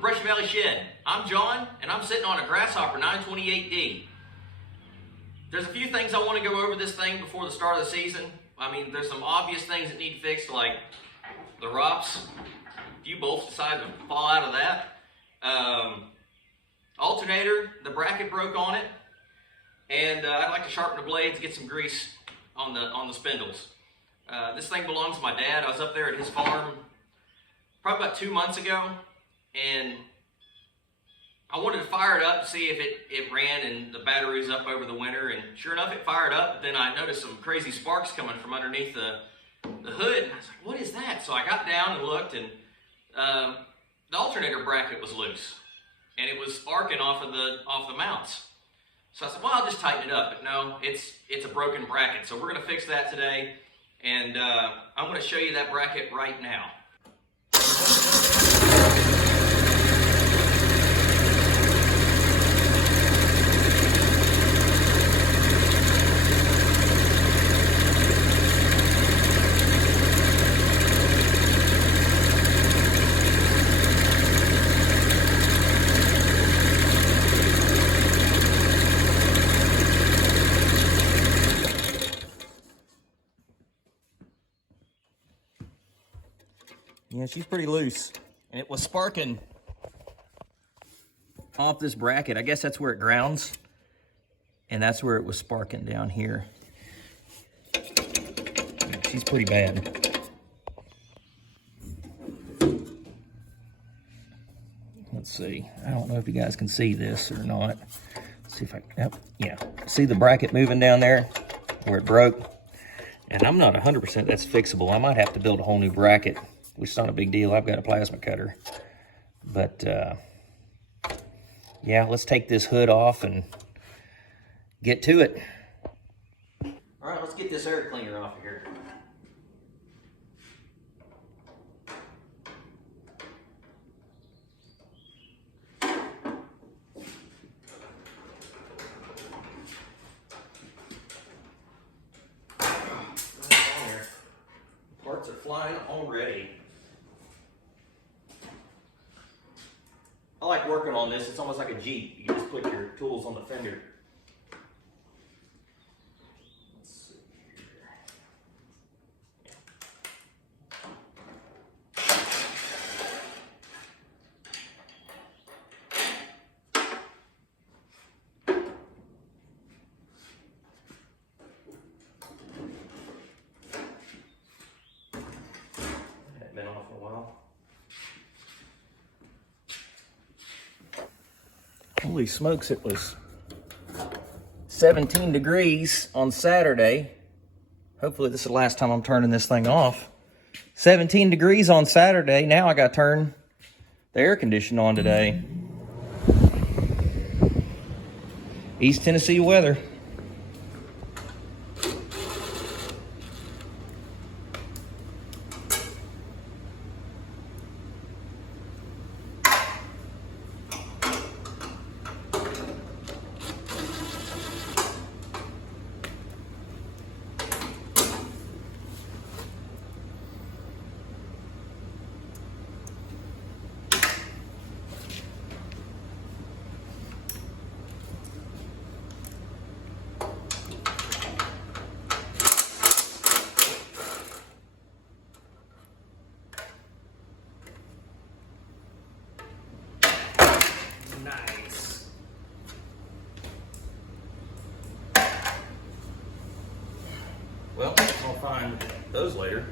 Brush Valley Shed. I'm John, and I'm sitting on a Grasshopper 928D. There's a few things I want to go over this thing before the start of the season. I mean, there's some obvious things that need fixed, like the ROPS. A few bolts decided to fall out of that. Alternator, the bracket broke on it, and I'd like to sharpen the blades, get some grease on the spindles. This thing belongs to my dad. I was up there at his farm probably about 2 months ago, and I wanted to fire it up to see if it ran and the battery was up over the winter, and sure enough it fired up, but then I noticed some crazy sparks coming from underneath the hood, and I was like, what is that? So I got down and looked, and the alternator bracket was loose, and it was sparking off the mounts. So I said, well, I'll just tighten it up, but no, it's a broken bracket, so we're going to fix that today, and I'm going to show you that bracket right now. Yeah, she's pretty loose. And it was sparking off this bracket. I guess that's where it grounds. And that's where it was sparking down here. Yeah, she's pretty bad. Let's see. I don't know if you guys can see this or not. Let's see if I, yep, yeah. See the bracket moving down there where it broke? And I'm not 100% that's fixable. I might have to build a whole new bracket, which is not a big deal. I've got a plasma cutter. But, yeah, let's take this hood off and get to it. All right, let's get this air cleaner off of here. Parts are flying already. I like working on this. It's almost like a Jeep. You can just put your tools on the fender. Let's see here. Been off for a while. Holy smokes, it was 17 degrees on Saturday. Hopefully this is the last time I'm turning this thing off. 17 degrees on Saturday. Now I got to turn the air conditioner on today. East Tennessee weather. Nice. Well, I'll find those later.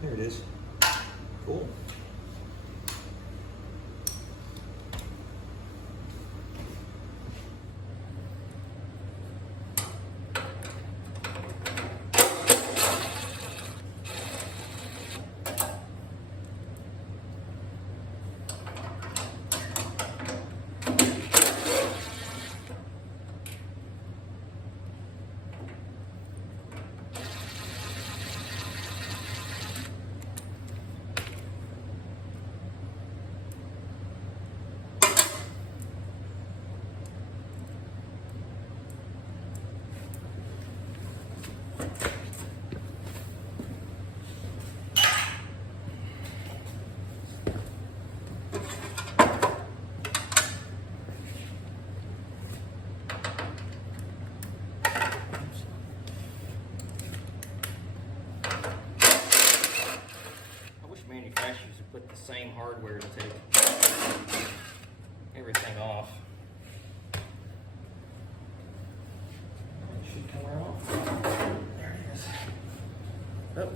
There it is. Cool. put the same hardware to take everything off. It should come right off. There it is. Oh.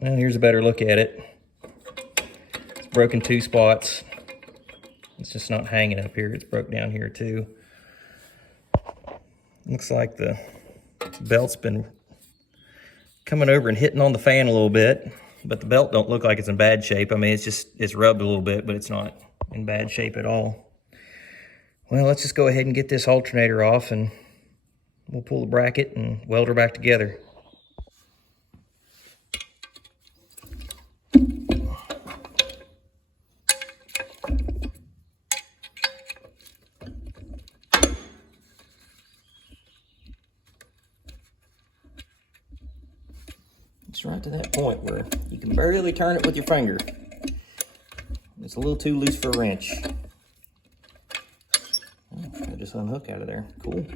Well, here's a better look at it. It's broken 2 spots. It's just not hanging up here. It's broke down here too. Looks like the belt's been coming over and hitting on the fan a little bit, but the belt don't look like it's in bad shape. I mean, it's rubbed a little bit, but it's not in bad shape at all. Well, let's just go ahead and get this alternator off and we'll pull the bracket and weld her back together. It's right to that point where you can barely turn it with your finger. It's a little too loose for a wrench. Oh, I just unhook out of there. Cool.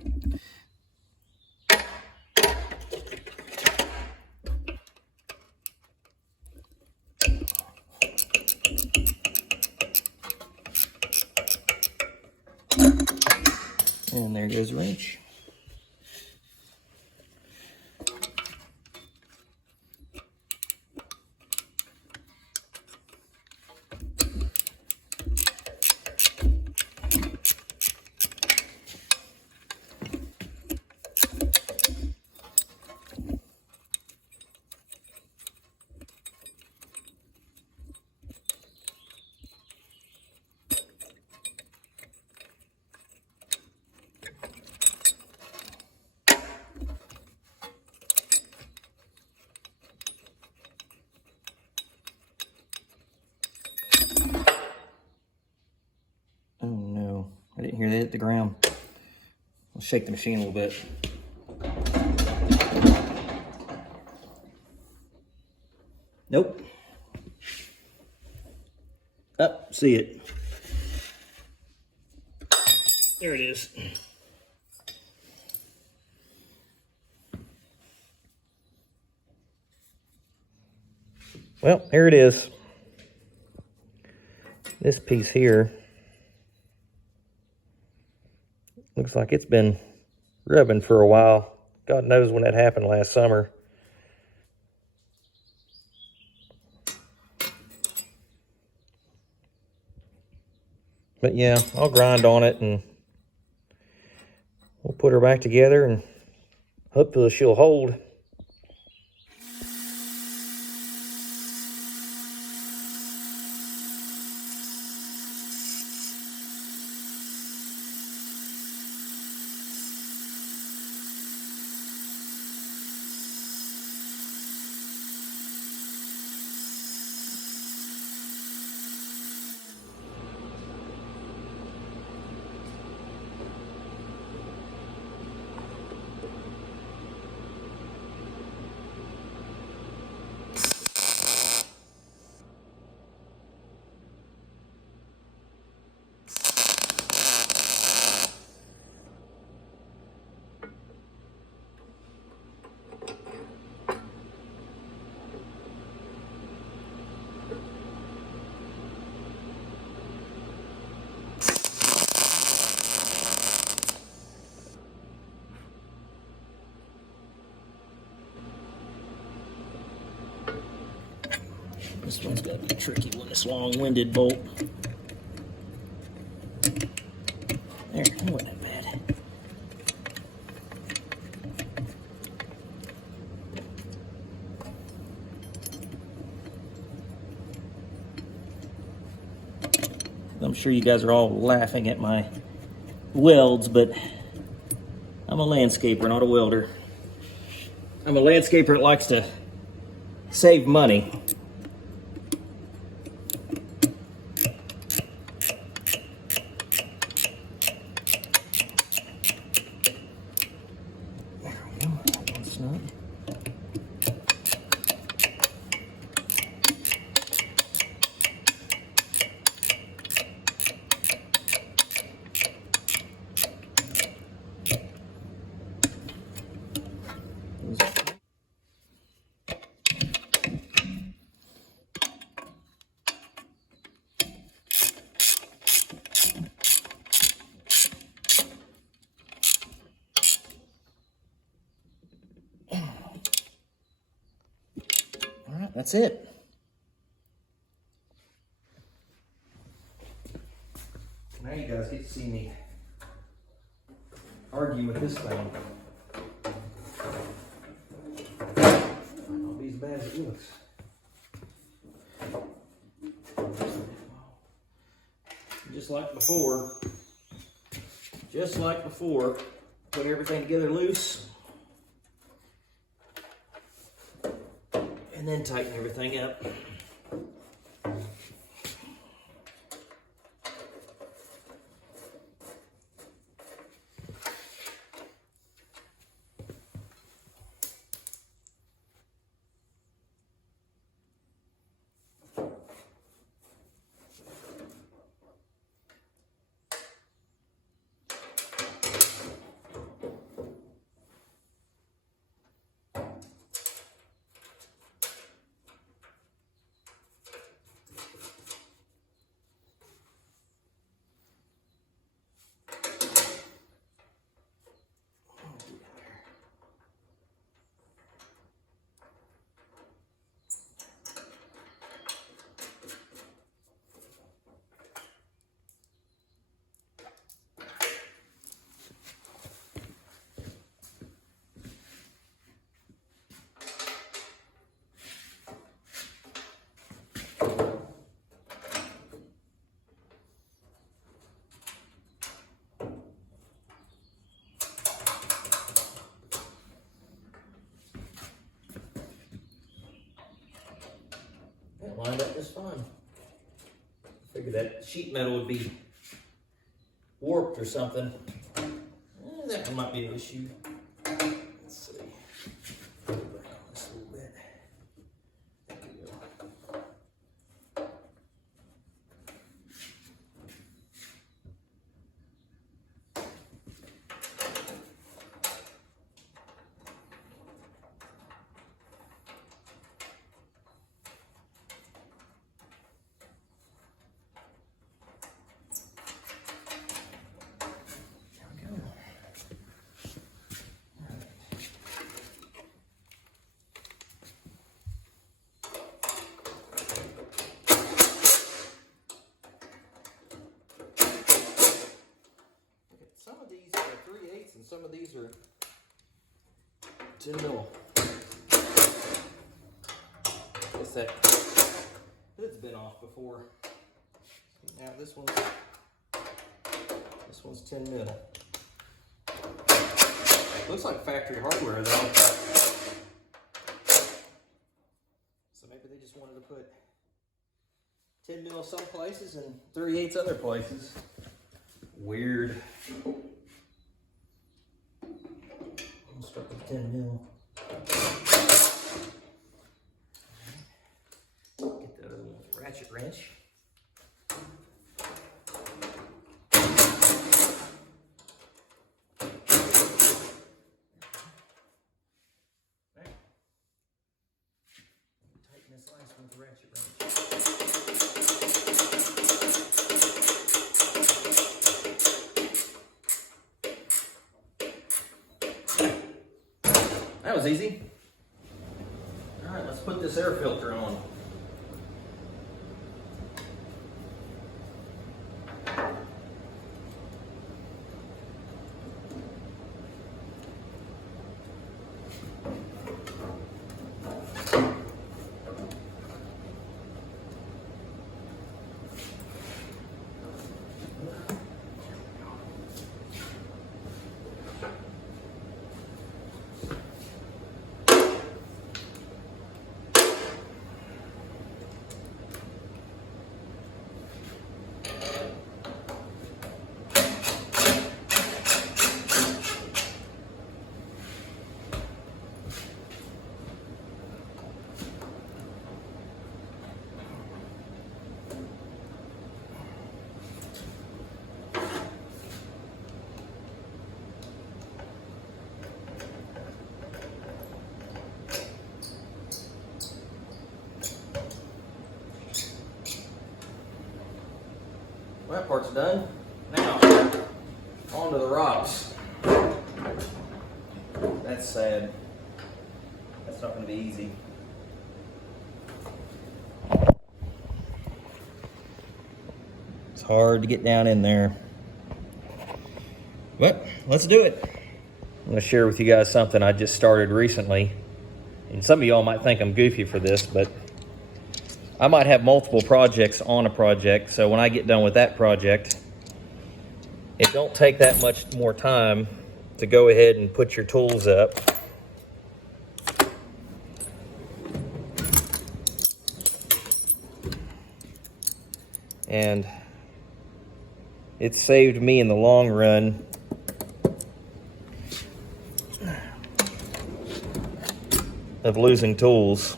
And there goes the wrench. Oh no, I didn't hear that hit the ground. I'll shake the machine a little bit. Nope. Up, see it. There it is. Well, here it is. This piece here looks like it's been rubbing for a while. God knows when that happened last summer. But yeah, I'll grind on it and we'll put her back together and hopefully she'll hold. This one's got to be a tricky one, this long-winded bolt. There, that wasn't that bad. I'm sure you guys are all laughing at my welds, but I'm a landscaper, not a welder. I'm a landscaper that likes to save money. that's it. Now you guys get to see me argue with this thing. Might not be as bad as it looks. Just like before, put everything together loose, and then tighten everything up. That lined up just fine. Figured that sheet metal would be warped or something. That one might be an issue. Let's see. Go back on this a little bit. There we go. Some of these are 3/8 and some of these are 10 mil. Guess that hood's been off before. Now this one's 10 mil. Looks like factory hardware though. So maybe they just wanted to put 10 mil some places and 3/8 other places. Weird. I'm stuck with 10 mil. Get the little ratchet wrench. Tighten this last one with the ratchet wrench. That was easy. All right, let's put this air filter on. Well, that part's done. Now, on to the rocks. That's sad. That's not going to be easy. hard to get down in there. But let's do it. I'm gonna share with you guys something I just started recently. And some of y'all might think I'm goofy for this, but I might have multiple projects on a project. So when I get done with that project, it don't take that much more time to go ahead and put your tools up. And it saved me in the long run of losing tools.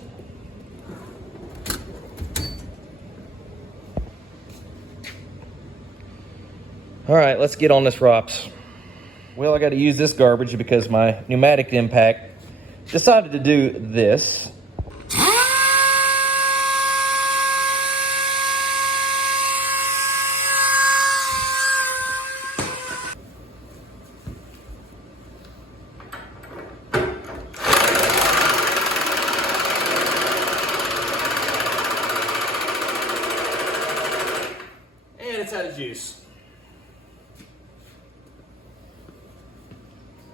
All right, let's get on this ROPS. Well, I got to use this garbage because my pneumatic impact decided to do this. And it's out of juice.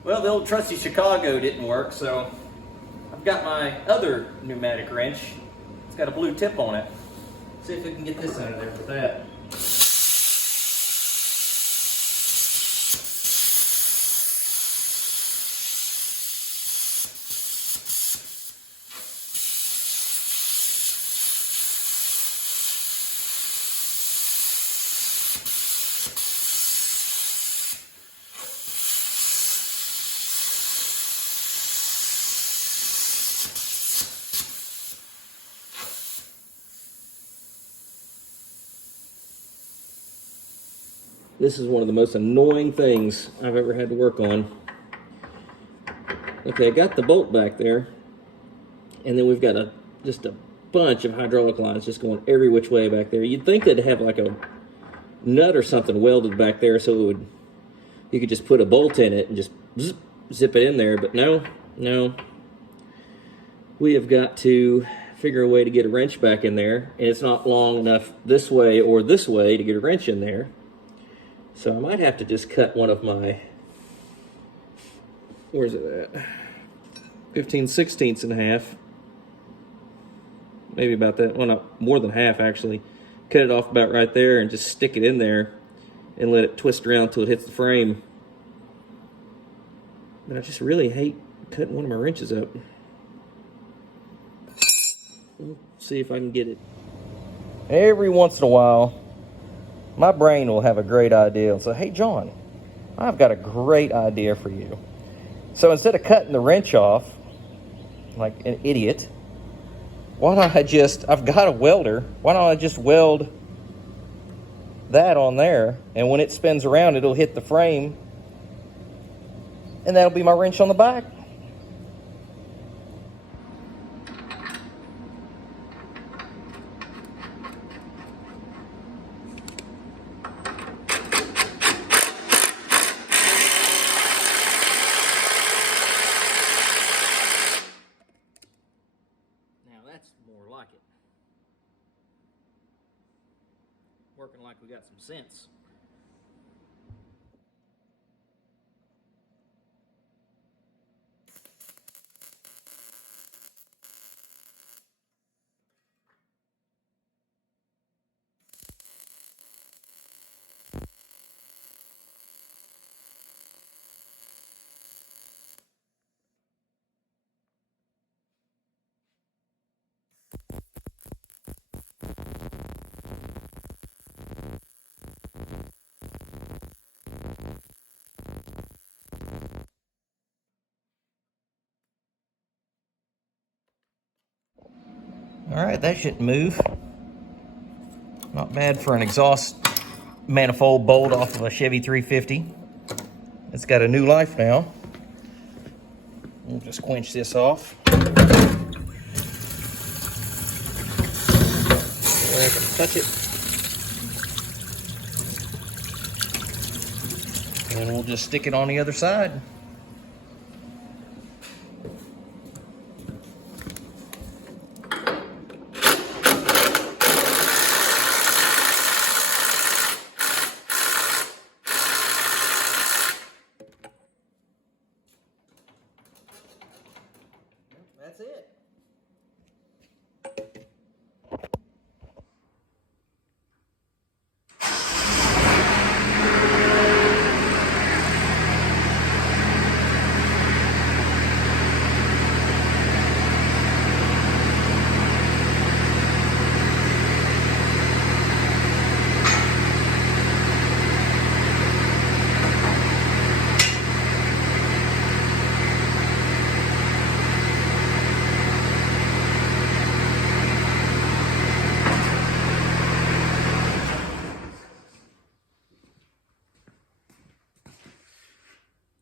Well, the old trusty Chicago didn't work, so I've got my other pneumatic wrench. It's got a blue tip on it. See if we can get this out of there with that. This is one of the most annoying things I've ever had to work on. Okay, I got the bolt back there, and then we've got just a bunch of hydraulic lines just going every which way back there. You'd think they'd have like a nut or something welded back there so you could just put a bolt in it and just zip it in there, but no. We have got to figure a way to get a wrench back in there, and it's not long enough this way or this way to get a wrench in there. So I might have to just cut one of my, where's it at? 15/16 in half. Maybe about that, well not more than half actually. Cut it off about right there and just stick it in there and let it twist around until it hits the frame. But I just really hate cutting one of my wrenches up. Let's see if I can get it. Every once in a while, my brain will have a great idea and say, hey, John, I've got a great idea for you. So instead of cutting the wrench off like an idiot, why don't I've got a welder, why don't I just weld that on there, and when it spins around, it'll hit the frame, and that'll be my wrench on the back. That's more like it. Working like we got some sense. All right, that shouldn't move. Not bad for an exhaust manifold bolt off of a Chevy 350. It's got a new life now. We'll just quench this off. So I can touch it. And we'll just stick it on the other side. that's it.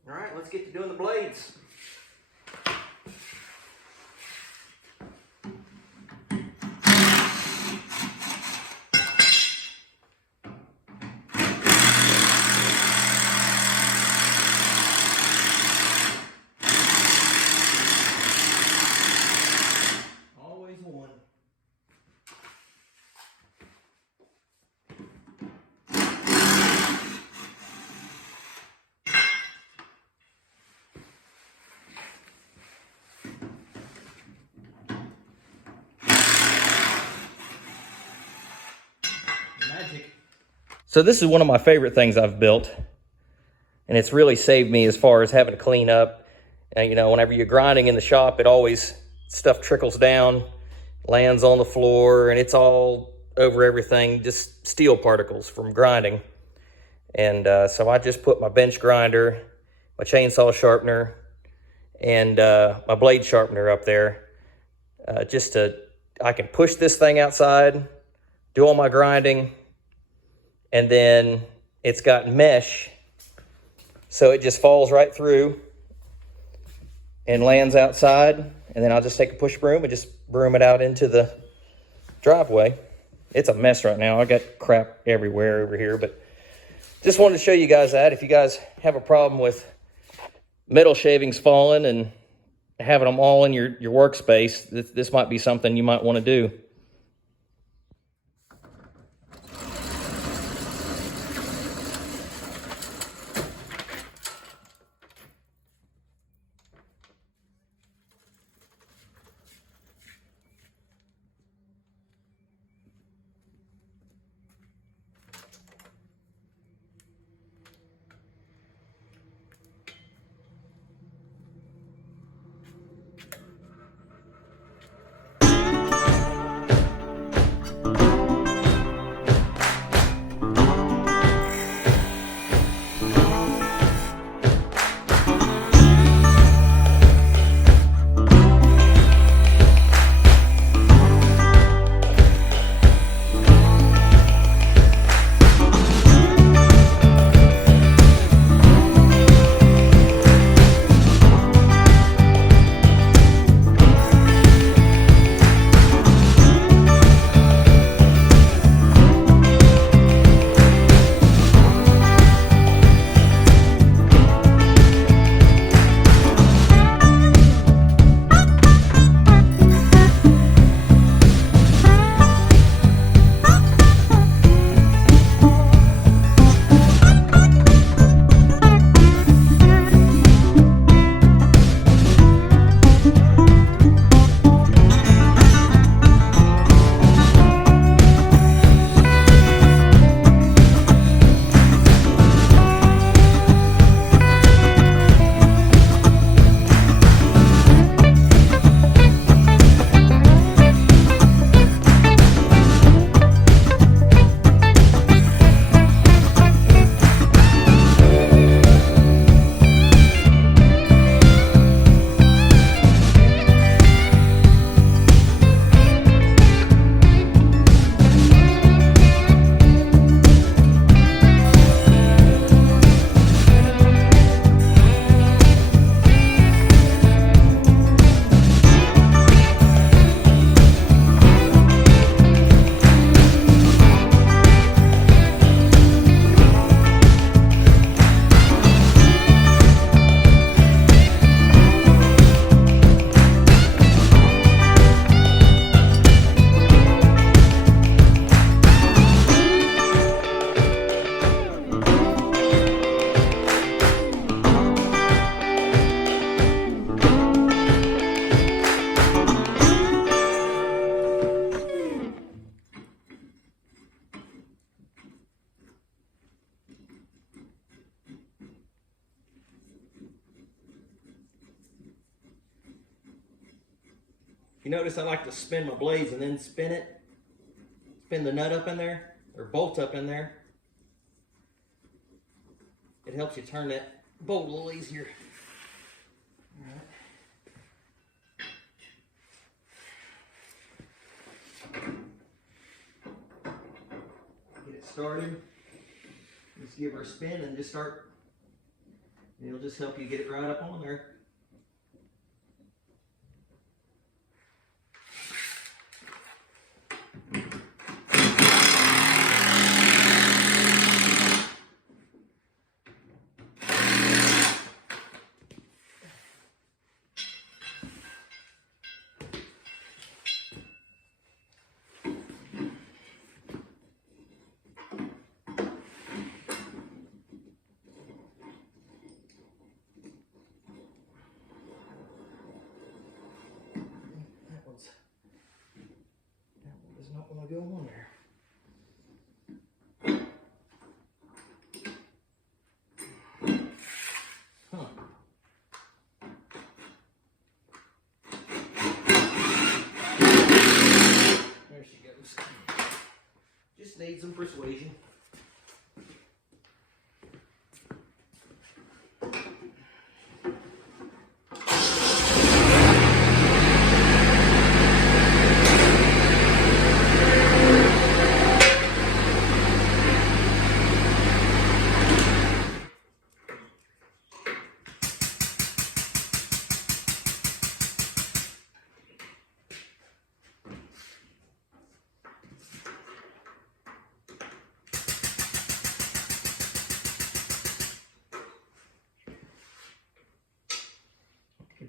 All right, let's get to doing the blades. Always one. Magic. So this is one of my favorite things I've built, and it's really saved me as far as having to clean up. And, you know, whenever you're grinding in the shop, stuff trickles down, lands on the floor, and it's all over everything, just steel particles from grinding. And so I just put my bench grinder, my chainsaw sharpener, and my blade sharpener up there, I can push this thing outside, do all my grinding, and then it's got mesh, so it just falls right through and lands outside, and then I'll just take a push broom and just broom it out into the driveway. It's a mess right now. I got crap everywhere over here, but just wanted to show you guys that. If you guys have a problem with metal shavings falling and having them all in your workspace, this might be something you might want to do. You notice I like to spin my blades and then spin the nut up in there, or bolt up in there. It helps you turn that bolt a little easier. All right. Get it started. Just give her a spin and just start. It'll just help you get it right up on there. That one does not want to go on there. Huh. There she goes. Just needs some persuasion.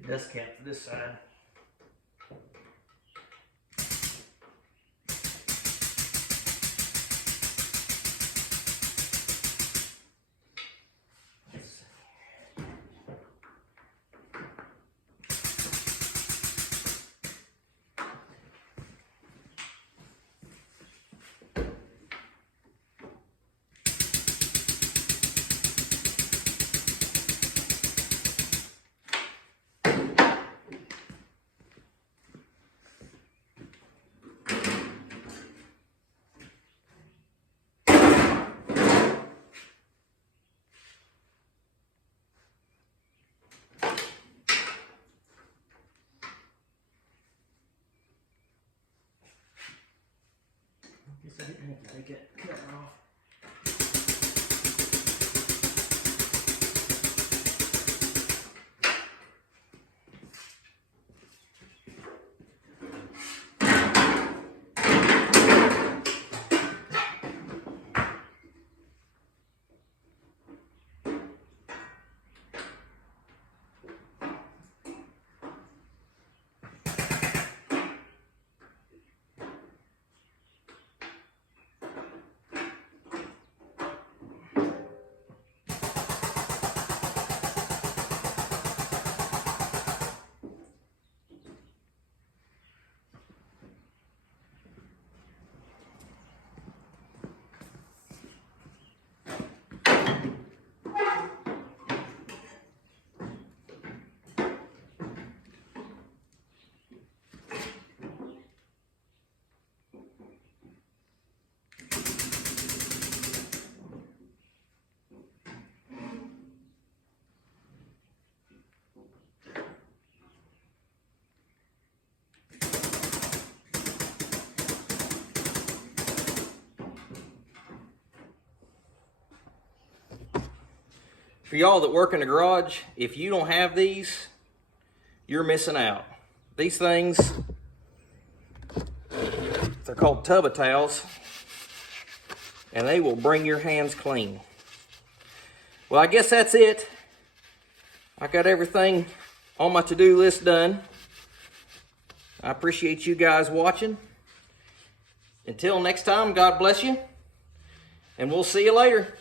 Dust cap for this side. Guess I didn't have to take that cover off. For y'all that work in the garage, if you don't have these, you're missing out. These things, they're called tub towels, and they will bring your hands clean. Well, I guess that's it. I got everything on my to-do list done. I appreciate you guys watching. Until next time, God bless you, and we'll see you later.